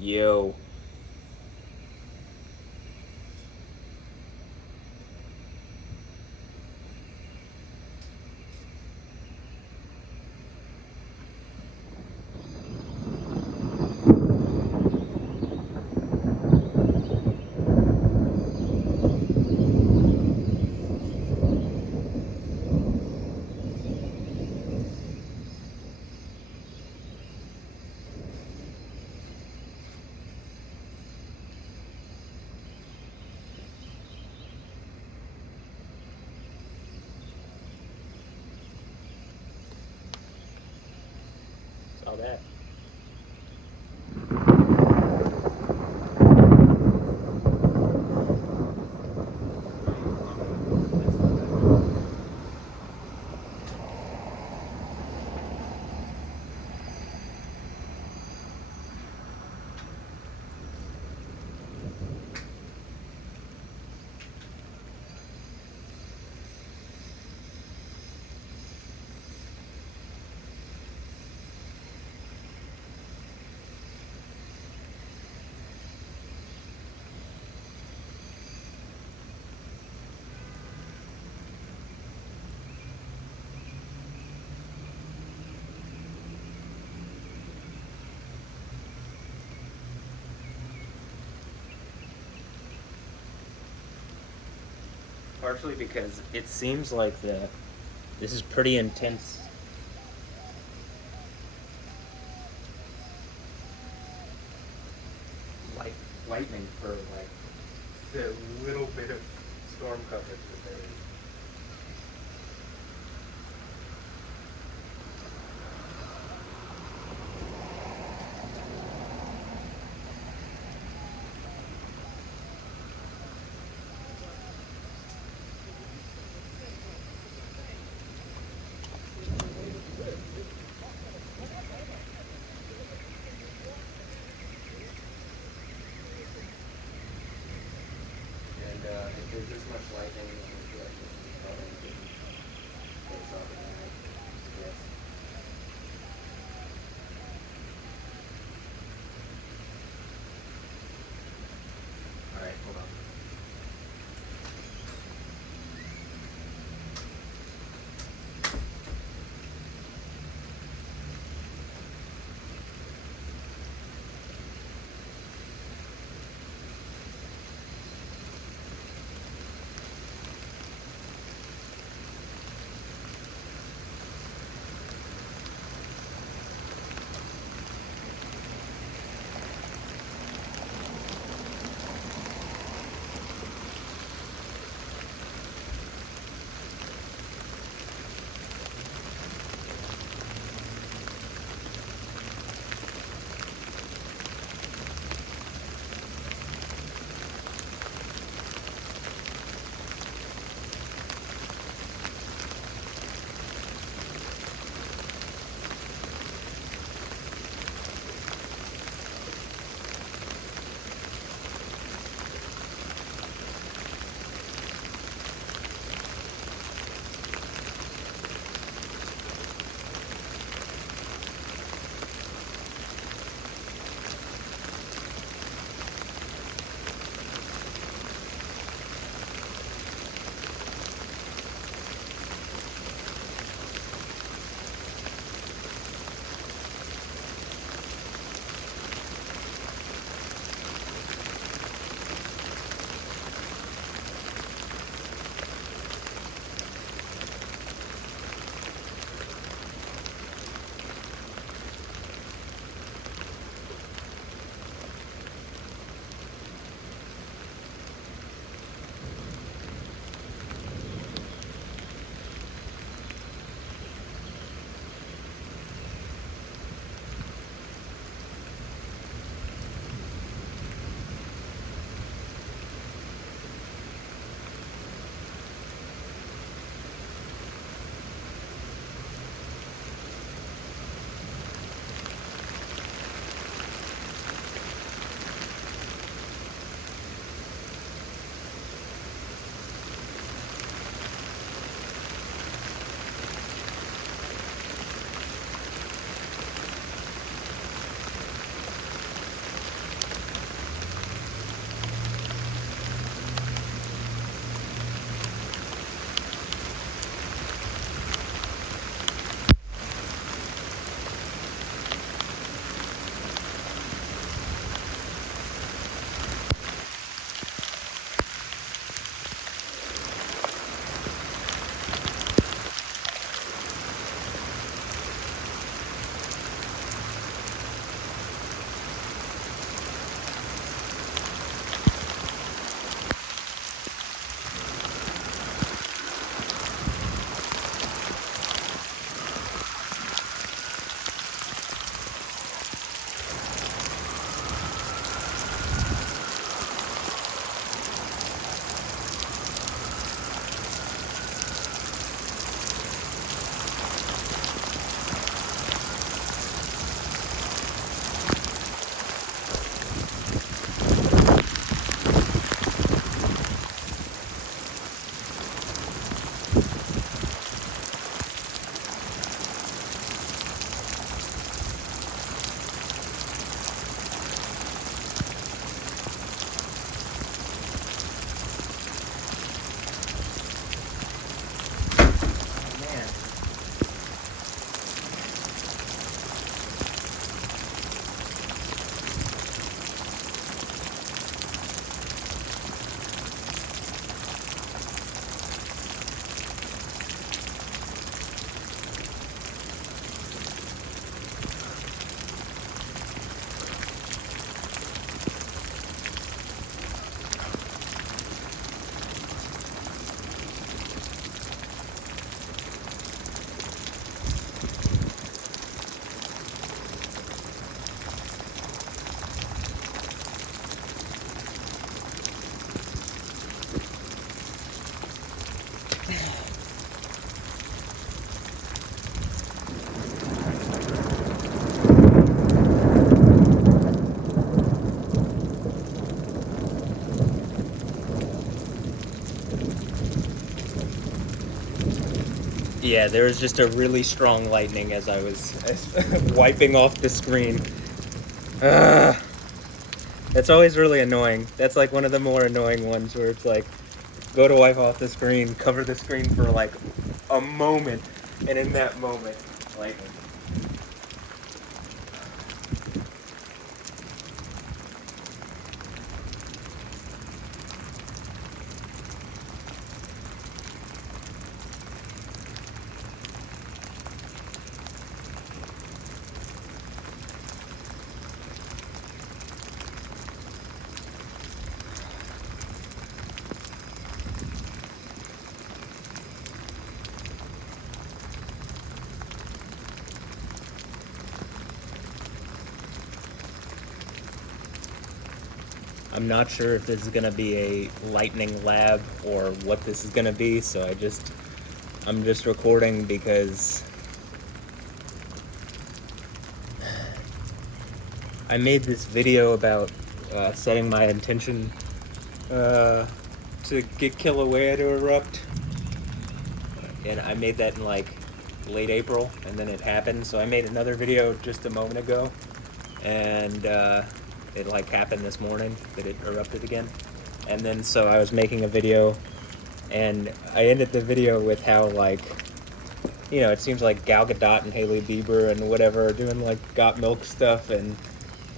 Yo. Saw that. Partially because it seems like this is pretty intense. Lightning for like the little bit of storm coverage that there is. If there's this much lightning, I'm sure I can probably close off at night. Yes. Alright, hold on. Yeah, there was just a really strong lightning as I was wiping off the screen. That's always really annoying. That's like one of the more annoying ones where it's like, go to wipe off the screen, cover the screen for like a moment, and in that moment, lightning. I'm not sure if this is gonna be a lightning lab or what this is gonna be, so I'm just recording because I made this video about setting my intention to get Kilauea to erupt, and I made that in like late April, and then it happened. So I made another video just a moment ago, and it like happened this morning that it erupted again. And then so I was making a video, and I ended the video with how like, you know, it seems like Gal Gadot and Hailey Bieber and whatever are doing like got milk stuff, and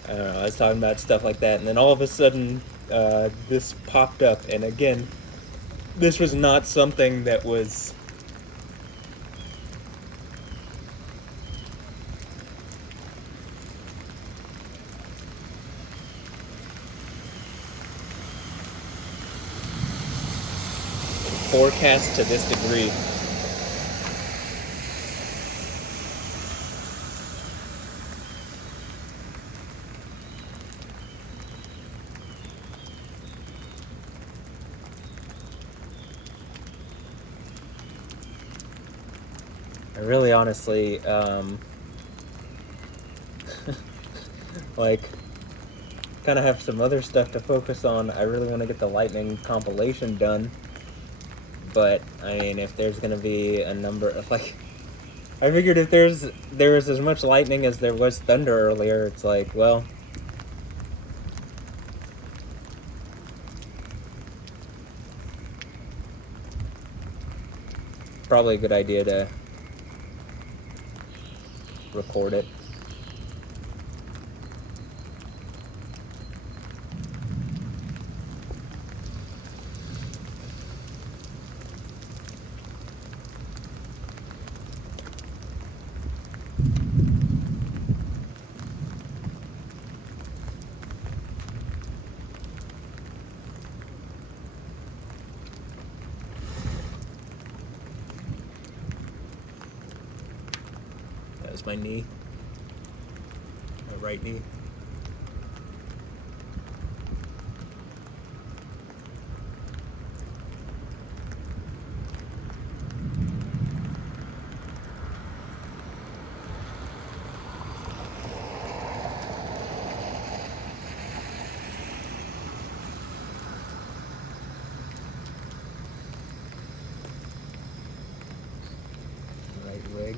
I don't know, I was talking about stuff like that, and then all of a sudden this popped up, and again, this was not something that was forecast to this degree. I really honestly, like, kind of have some other stuff to focus on. I really want to get the lightning compilation done, but I mean, if there's gonna be a number of like, I figured if there was as much lightning as there was thunder earlier, it's like, well, probably a good idea to record it. That was my knee, my right knee. Right leg.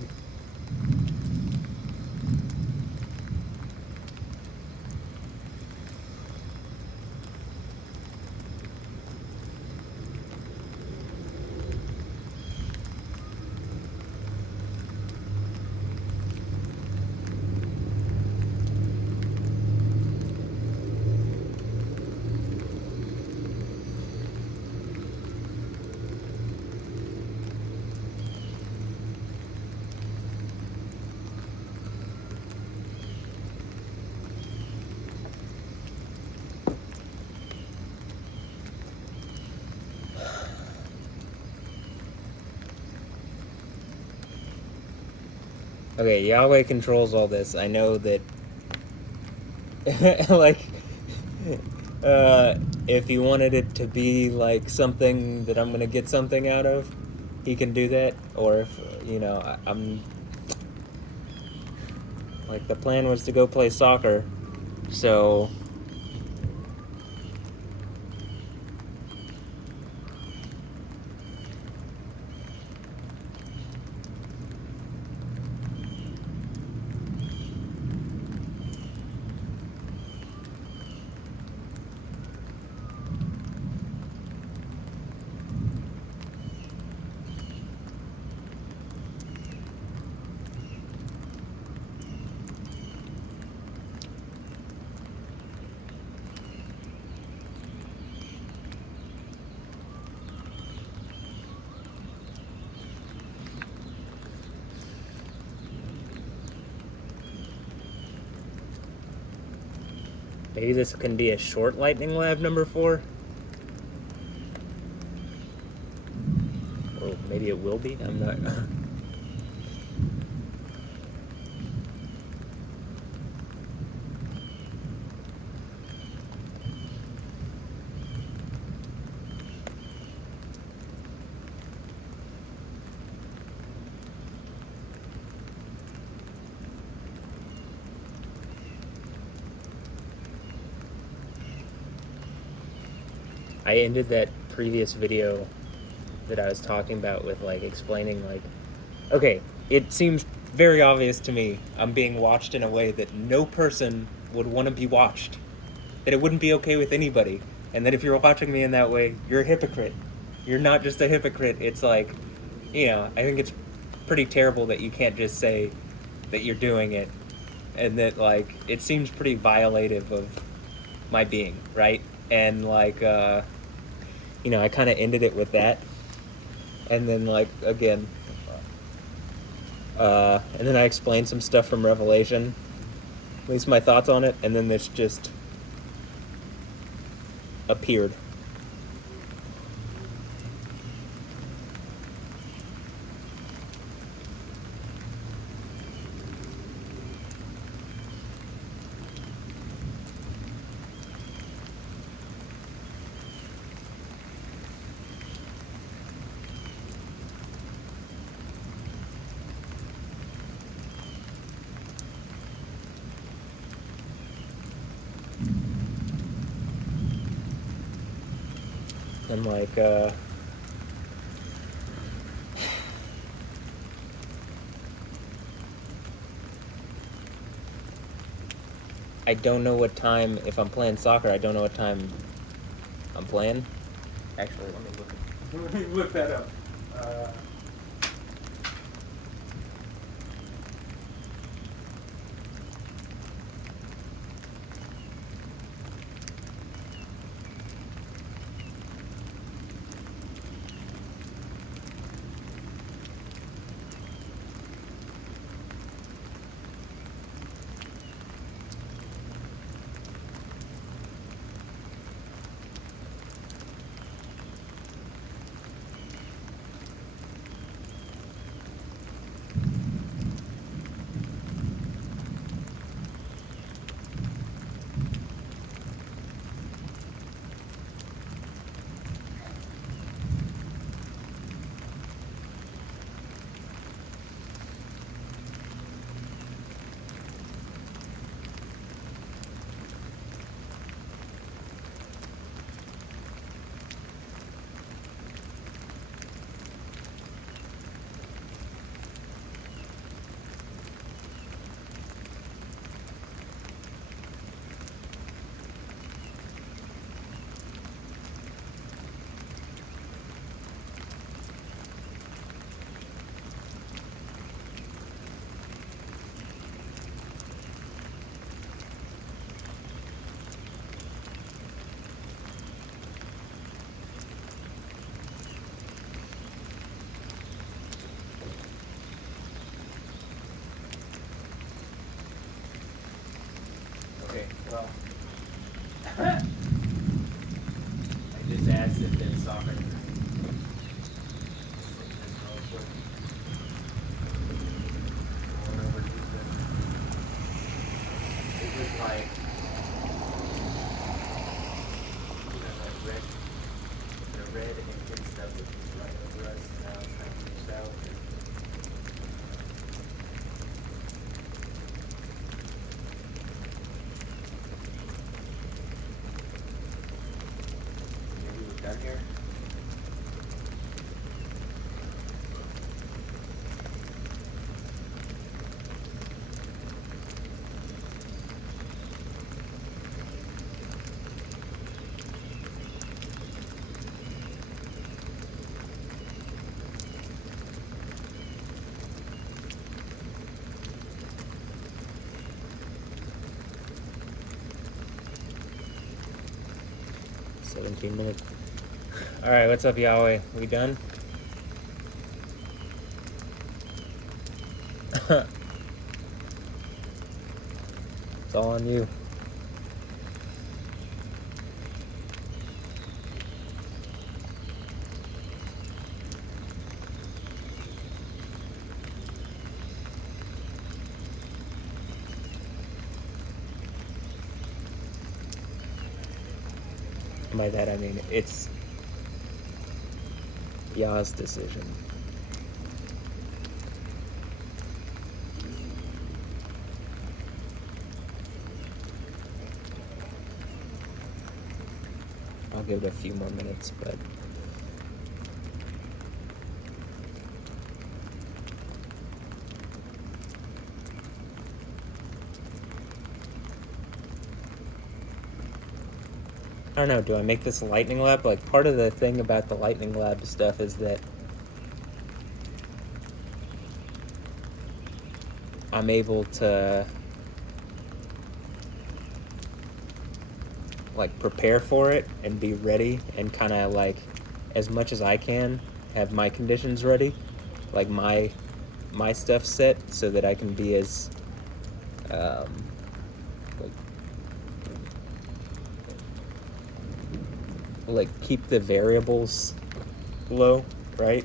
Okay, Yahweh controls all this. I know that, like, if he wanted it to be, like, something that I'm gonna get something out of, he can do that. Or if, you know, I'm, like, the plan was to go play soccer, so Maybe this can be a short lightning lab number 4. Or maybe it will be. I'm not. I ended that previous video that I was talking about with like explaining like, okay, it seems very obvious to me I'm being watched in a way that no person would want to be watched, that it wouldn't be okay with anybody, and that if you're watching me in that way, you're a hypocrite. You're not just a hypocrite. It's like, I think it's pretty terrible that you can't just say that you're doing it, and that like it seems pretty violative of my being, right? And like I kind of ended it with that, and then like again, and then I explained some stuff from Revelation, at least my thoughts on it, and then this just appeared. And like I don't know what time, if I'm playing soccer, I don't know what time I'm playing. Actually, let me look that up. Okay, well, I just asked if there's soccer tonight. It was like, red, the red and good stuff was just right over us, and now it's kind of finished out. Maybe we're done here. Minutes. All right, what's up, Yahweh? We done? It's all on you. And by that I mean it's Ya's decision. I'll give it a few more minutes, but I don't know, do I make this a lightning lab? Like, part of the thing about the lightning lab stuff is that I'm able to, like, prepare for it and be ready and kind of, like, as much as I can, have my conditions ready, like, my stuff set, so that I can be as, like keep the variables low, right?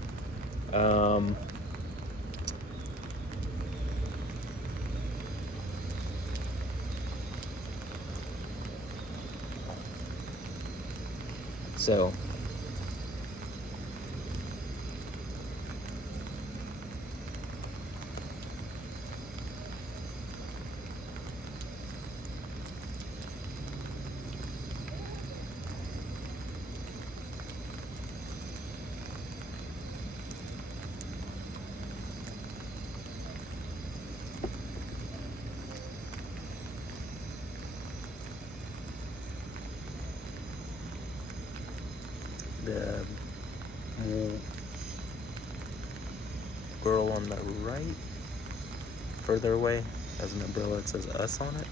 So the girl on the right, further away, has an umbrella that says us on it.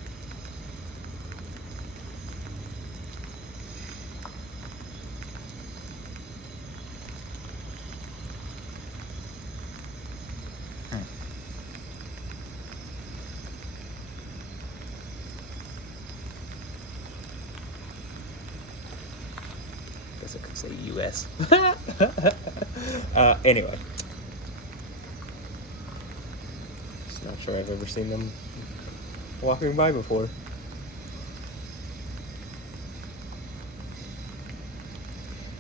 Guess I could say US. Anyway. Just not sure I've ever seen them walking by before.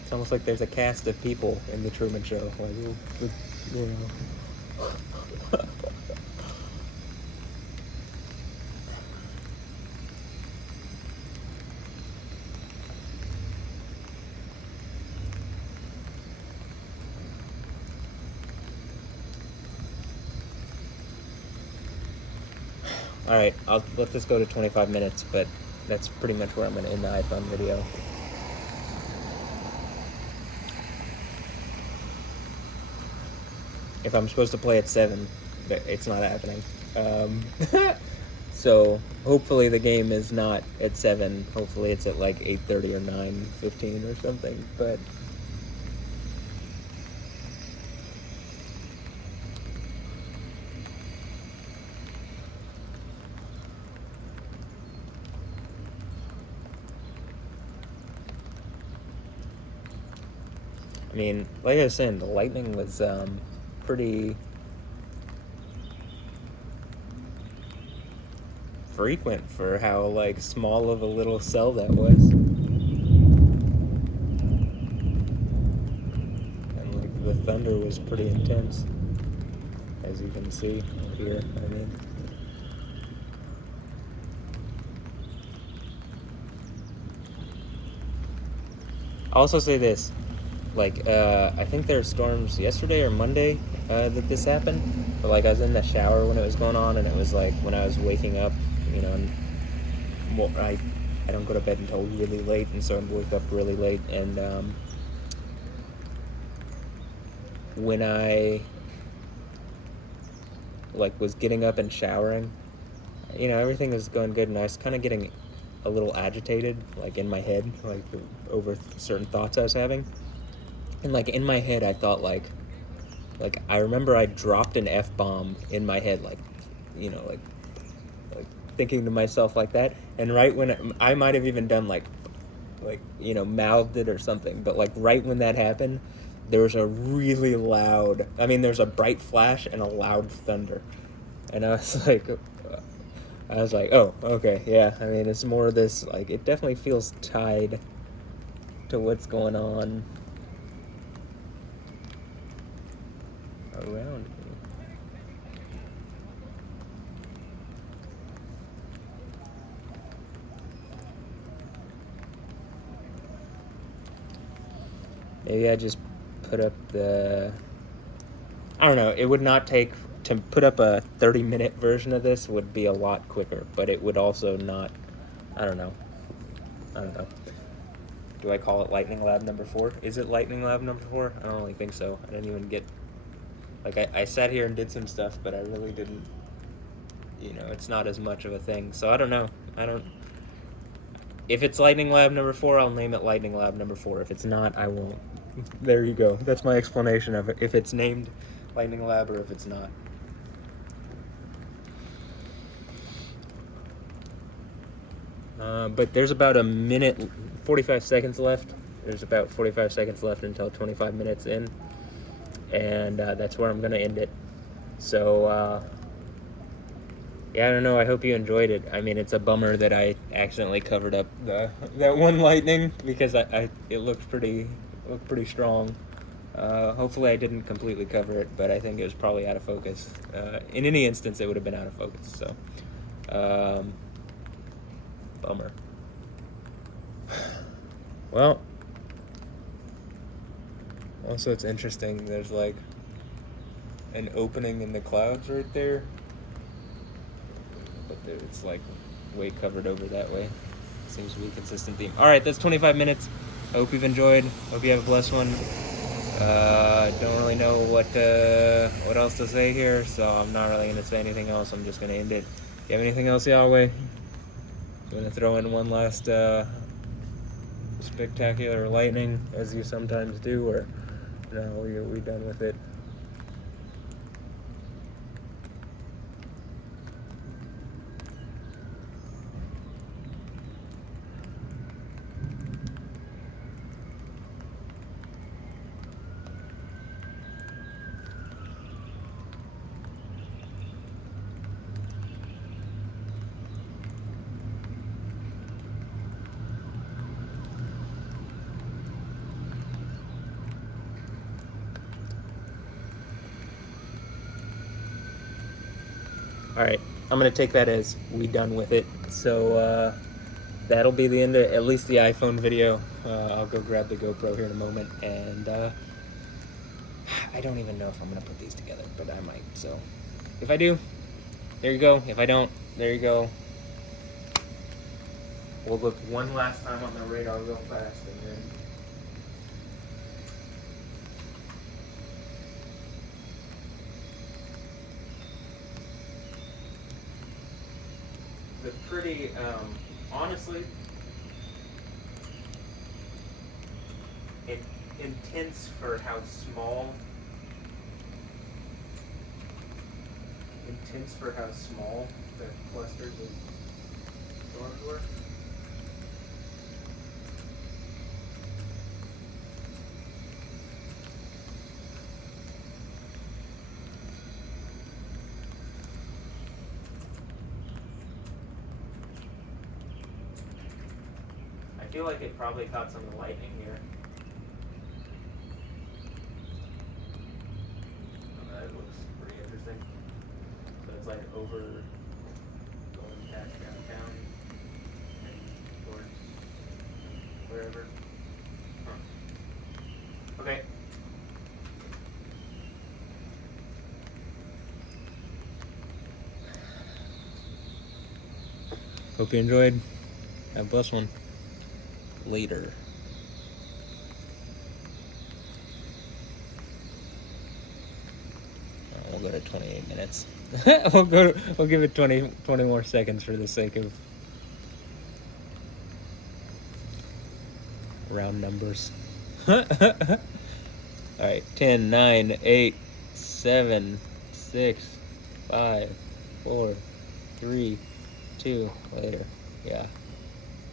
It's almost like there's a cast of people in the Truman Show. Like, you know. Alright, I'll let this go to 25 minutes, but that's pretty much where I'm going to end the iPhone video. If I'm supposed to play at 7, it's not happening. So, hopefully the game is not at 7. Hopefully it's at like 8:30 or 9:15 or something, but... I mean, like I was saying, the lightning was pretty frequent for how like small of a little cell that was. And like the thunder was pretty intense, as you can see here. I mean, I'll also say this. Like, I think there were storms yesterday or Monday that this happened. But, like, I was in the shower when it was going on, and it was, like, when I was waking up, you know, and I don't go to bed until really late, and so I wake up really late, and when I, like, was getting up and showering, you know, everything was going good, and I was kind of getting a little agitated, like, in my head, like, over certain thoughts I was having. And, like, in my head, I thought, like, I remember I dropped an F-bomb in my head, like, you know, like thinking to myself like that. And right when I might have even done, like, you know, mouthed it or something. But, like, right when that happened, there was a really loud, I mean, there's a bright flash and a loud thunder. And I was like, oh, okay, yeah. I mean, it's more of this, like, it definitely feels tied to what's going on around me. Maybe I just put up the... I don't know, it would not take... To put up a 30-minute version of this would be a lot quicker, but it would also not... I don't know. Do I call it Lightning Lab number 4? Is it Lightning Lab number 4? I don't really think so. I didn't even get... Like, I sat here and did some stuff, but I really didn't... You know, it's not as much of a thing. So I don't know. If it's Lightning Lab number 4, I'll name it Lightning Lab number 4. If it's not, I won't. There you go. That's my explanation of it. If it's named Lightning Lab or if it's not. But there's about a minute, 45 seconds left. There's about 45 seconds left until 25 minutes in. And that's where I'm going to end it. So, yeah, I don't know. I hope you enjoyed it. I mean, it's a bummer that I accidentally covered up that one lightning because it looked pretty strong. Hopefully I didn't completely cover it, but I think it was probably out of focus. In any instance, it would have been out of focus. So, bummer. Well, also it's interesting. There's like an opening in the clouds right there. But it's like way covered over that way. Seems to be a consistent theme. Alright, that's 25 minutes. I hope you've enjoyed. Hope you have a blessed one. Don't really know what else to say here, so I'm not really going to say anything else. I'm just going to end it. You have anything else, Yahweh? You want to throw in one last spectacular lightning, as you sometimes do, or no, we done with it? Alright, I'm going to take that as we done with it. So, that'll be the end of at least the iPhone video. I'll go grab the GoPro here in a moment, and I don't even know if I'm going to put these together, but I might. So, if I do, there you go. If I don't, there you go. We'll look one last time on the radar real fast, and then... The pretty, honestly, intense for how small the clusters of storms were. I feel like it probably caught some of the lightning here. Oh, that looks pretty interesting. So it's like over going past downtown and towards wherever. Huh. Okay. Hope you enjoyed. Have a blessed one. Later. We'll go to 28 minutes. We'll give it 20 more seconds for the sake of round numbers. Alright, 10, 9, 8, 7, 6, 5, 4, 3, 2, later. Yeah.